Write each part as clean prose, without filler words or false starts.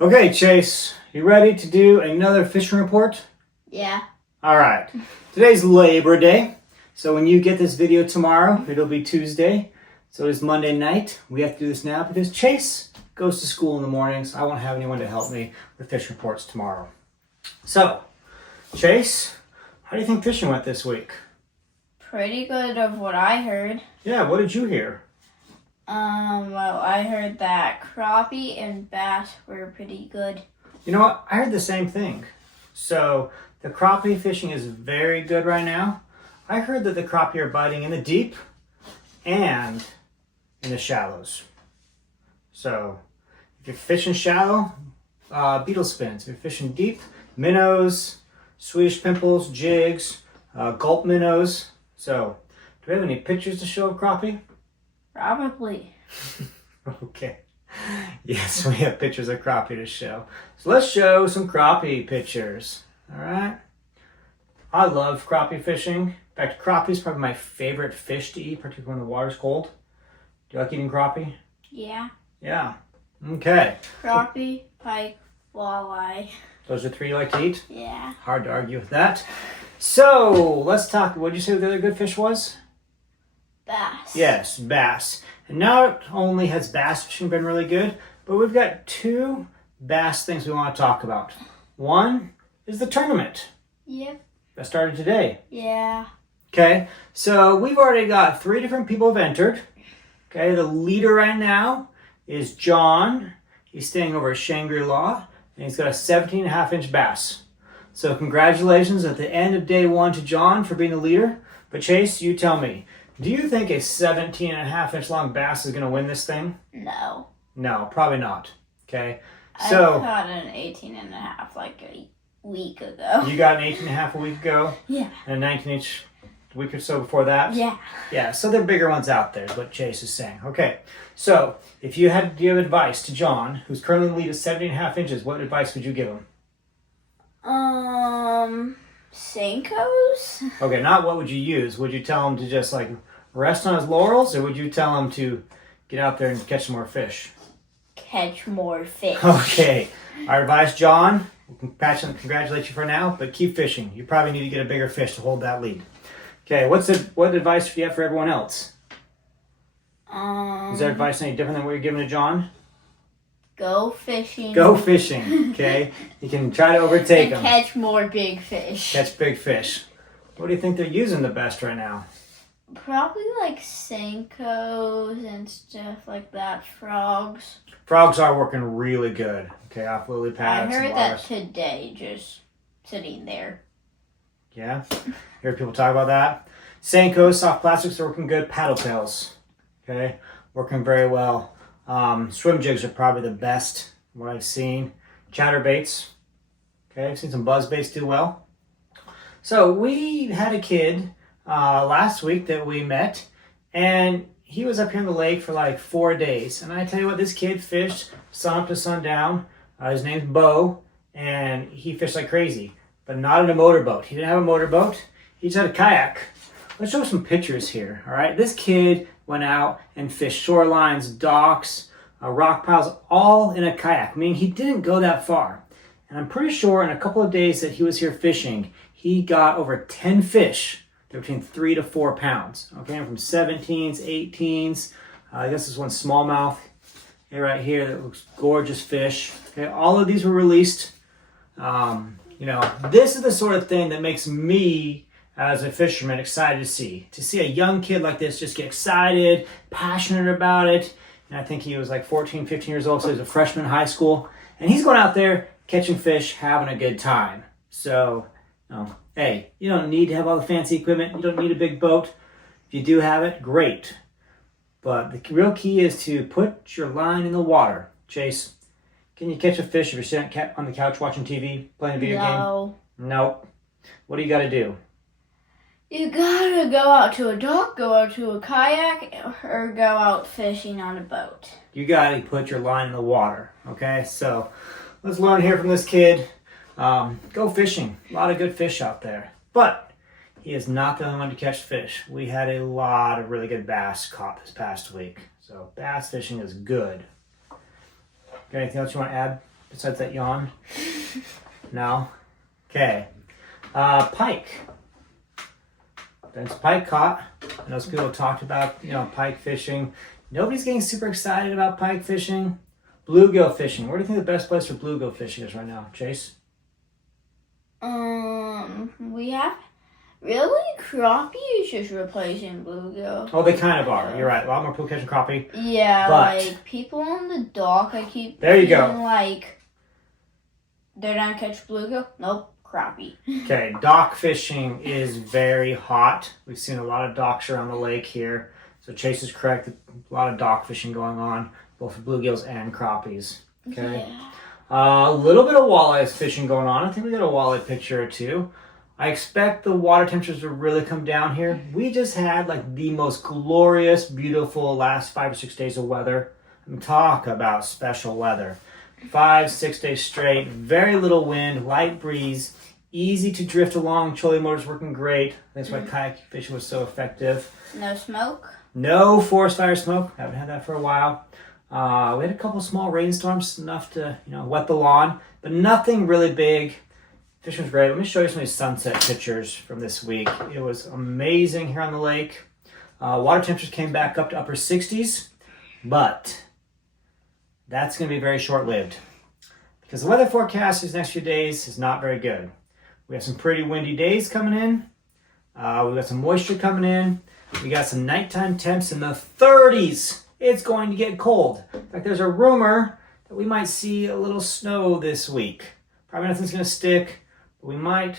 Okay, Chase, you ready to do another fishing report? Yeah. All right. Today's Labor Day, so when you get this video tomorrow, it'll be Tuesday. So it's Monday night. We have to do this now because Chase goes to school in the mornings. I won't have anyone to help me with fish reports tomorrow. So, Chase, how do you think fishing went this week? Pretty good of what I heard. Yeah, what did you hear? Well, I heard that crappie and bass were pretty good. You know what? I heard the same thing. So, the crappie fishing is very good right now. I heard that the crappie are biting in the deep and in the shallows. So, if you're fishing shallow, beetle spins. If you're fishing deep, minnows, Swedish pimples, jigs, gulp minnows. So, do we have any pictures to show of crappie? Probably. Okay. Yes, we have pictures of crappie to show. So let's show some crappie pictures. All right. I love crappie fishing. In fact, crappie is probably my favorite fish to eat, particularly when the water's cold. Do you like eating crappie? Yeah. Yeah. Okay. Crappie, pike, walleye. Those are three you like to eat? Yeah. Hard to argue with that. So let's talk. What did you say the other good fish was? Bass. Yes, bass. And not only has bass fishing been really good, but we've got two bass things we want to talk about. One is the tournament Yep. that started today. Yeah. Okay, so we've already got 3 different people have entered. Okay, the leader right now is John. He's staying over at Shangri-La, and he's got a 17.5-inch bass. So congratulations at the end of day 1 to John for being the leader. But Chase, you tell me, do you think a 17.5-inch long bass is going to win this thing? No. No, probably not. Okay, I so caught an 18.5 like a week ago. you got an 18.5 a week ago, Yeah. and a 19-inch a week or so before that. Yeah. Yeah, so there are bigger ones out there, is what Chase is saying. Okay, so if you had to give advice to John, who's currently in the lead at 17.5 inches, what advice would you give him? Senkos? Okay, not what would you use. Would you tell him to just like rest on his laurels, or would you tell him to get out there and catch some more fish? Catch more fish. Okay, our advice, John, we can patch and congratulate you for now, but keep fishing. You probably need to get a bigger fish to hold that lead. Okay, what advice do you have for everyone else? Is that advice any different than what you're giving to John? Go fishing. Go fishing, okay? You can try to overtake them. And catch more big fish. Catch big fish. What do you think they're using the best right now? Probably like Senkos and stuff like that. Frogs. Frogs are working really good. Okay, off lily pads. I heard and that bars. today, just sitting there. Yeah? Heard people talk about that. Senkos, soft plastics are working good. Paddle tails, okay? Working very well. Swim jigs are probably the best, what I've seen. Chatterbaits, okay? I've seen some buzz baits do well. So we had a kid last week that we met, and he was up here in the lake for like 4 days. And I tell you what, this kid fished sun up to sundown. His name's Bo, and he fished like crazy, but not in a motorboat. He didn't have a motorboat. He just had a kayak. Let's show some pictures here, all right? This kid went out and fished shorelines, docks, rock piles, all in a kayak, meaning he didn't go that far. And I'm pretty sure in a couple of days that he was here fishing, he got over 10 fish. They're between 3 to 4 pounds, okay? From 17s, 18s. I guess this one smallmouth right here that looks gorgeous fish. Okay, all of these were released. This is the sort of thing that makes me, as a fisherman, excited to see. To see a young kid like this just get excited, passionate about it. And I think he was like 14, 15 years old, so he's a freshman in high school. And he's going out there catching fish, having a good time. So, hey, you don't need to have all the fancy equipment. You don't need a big boat. If you do have it, great. But the real key is to put your line in the water. Chase, can you catch a fish if you're sitting on the couch watching TV, playing a video game? Nope. What do you got to do? You gotta go out to a dock, go out to a kayak, or go out fishing on a boat. You got to put your line in the water, okay? So let's learn here from this kid. Go fishing. A lot of good fish out there. But he is not the only one to catch fish. We had a lot of really good bass caught this past week. So bass fishing is good. Got anything else you want to add? besides that yawn? No? Okay. Pike. There's pike caught. I know some people talked about, pike fishing. Nobody's getting super excited about pike fishing. Bluegill fishing. Where do you think the best place for bluegill fishing is right now, Chase? We have really crappie is just replacing bluegill. Oh, they kind of are. You're right. A lot more people catching crappie. Yeah, But like people on the dock, I keep there you go. Like they're not catch bluegill. Nope, crappie. Okay, dock fishing is very hot. We've seen a lot of docks around the lake here. So Chase is correct. A lot of dock fishing going on, both for bluegills and crappies. Okay. Yeah. A little bit of walleye fishing going on. I think we got a walleye picture or two. I expect the water temperatures to really come down here. We just had like the most glorious, beautiful last 5 or 6 days of weather. I mean, talk about special weather. 5, 6 days straight, very little wind, light breeze, easy to drift along. Trolling motor's working great. That's why kayak fishing was so effective. No smoke? No forest fire smoke. Haven't had that for a while. We had a couple small rainstorms, enough to wet the lawn, but nothing really big. Fishing was great. Let me show you some of these sunset pictures from this week. It was amazing here on the lake. Water temperatures came back up to upper 60s, but that's going to be very short-lived because the weather forecast these next few days is not very good. We have some pretty windy days coming in. We've got some moisture coming in. We got some nighttime temps in the 30s. It's going to get cold. In fact, there's a rumor that we might see a little snow this week. Probably nothing's going to stick, but we might.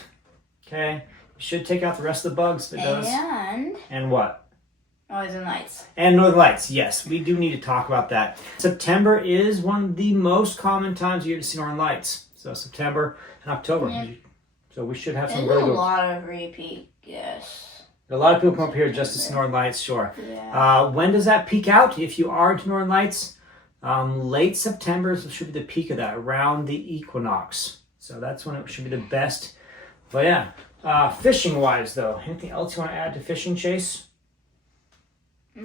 Okay. We should take out the rest of the bugs if it does. And what? Northern Lights. And Northern Lights, yes. We do need to talk about that. September is one of the most common times of year to see Northern Lights. So September and October. Yeah. So we should have some really good... There's a lot of repeat, yes. A lot of people come up here just to see Northern Lights, sure. Yeah. When does that peak out? If you are into Northern Lights, late September should be the peak of that, around the equinox. So that's when it should be the best. But yeah, fishing-wise though, anything else you want to add to fishing, Chase? All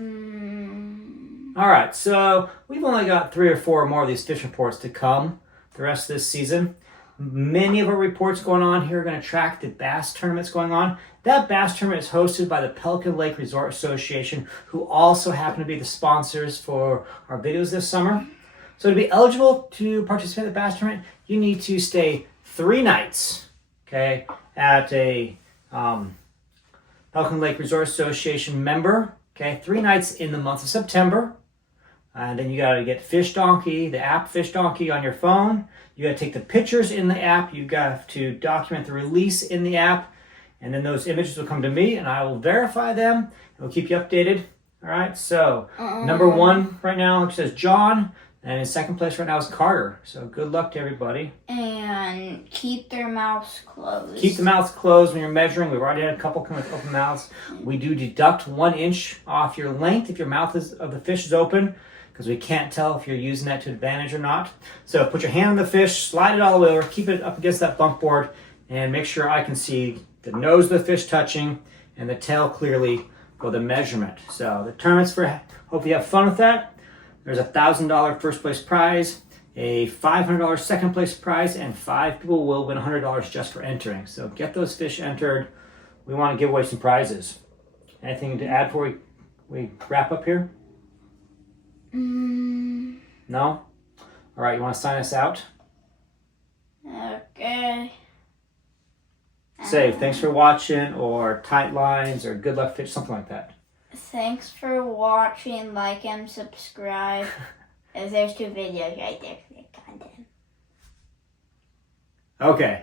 right, so we've only got 3 or 4 more of these fish reports to come the rest of this season. Many of our reports going on here are going to track the bass tournaments going on. That bass tournament is hosted by the Pelican Lake Resort Association, who also happen to be the sponsors for our videos this summer. So to be eligible to participate in the bass tournament, you need to stay 3 nights, okay, at a Pelican Lake Resort Association member, okay, 3 nights in the month of September. And then you got to get Fish Donkey, the app Fish Donkey on your phone. You got to take the pictures in the app. You got to document the release in the app. And then those images will come to me and I will verify them. And we'll keep you updated. All right. So number 1 right now says John. And in second place right now is Carter. So good luck to everybody. And keep their mouths closed. Keep the mouths closed when you're measuring. We've already had a couple come with open mouths. We do deduct 1 inch off your length if your mouth of the fish is open, because we can't tell if you're using that to advantage or not. So put your hand on the fish, slide it all the way over, keep it up against that bump board, and make sure I can see the nose of the fish touching and the tail clearly for the measurement. So the tournaments hope you have fun with that. There's a $1,000 first place prize, a $500 second place prize, and 5 people will win $100 just for entering. So get those fish entered. We want to give away some prizes. Anything to add before we wrap up here? No? All right, you want to sign us out? Okay. Say thanks for watching, or tight lines, or good luck fish, something like that. Thanks for watching, like and subscribe. There's 2 videos right there for the content. Okay.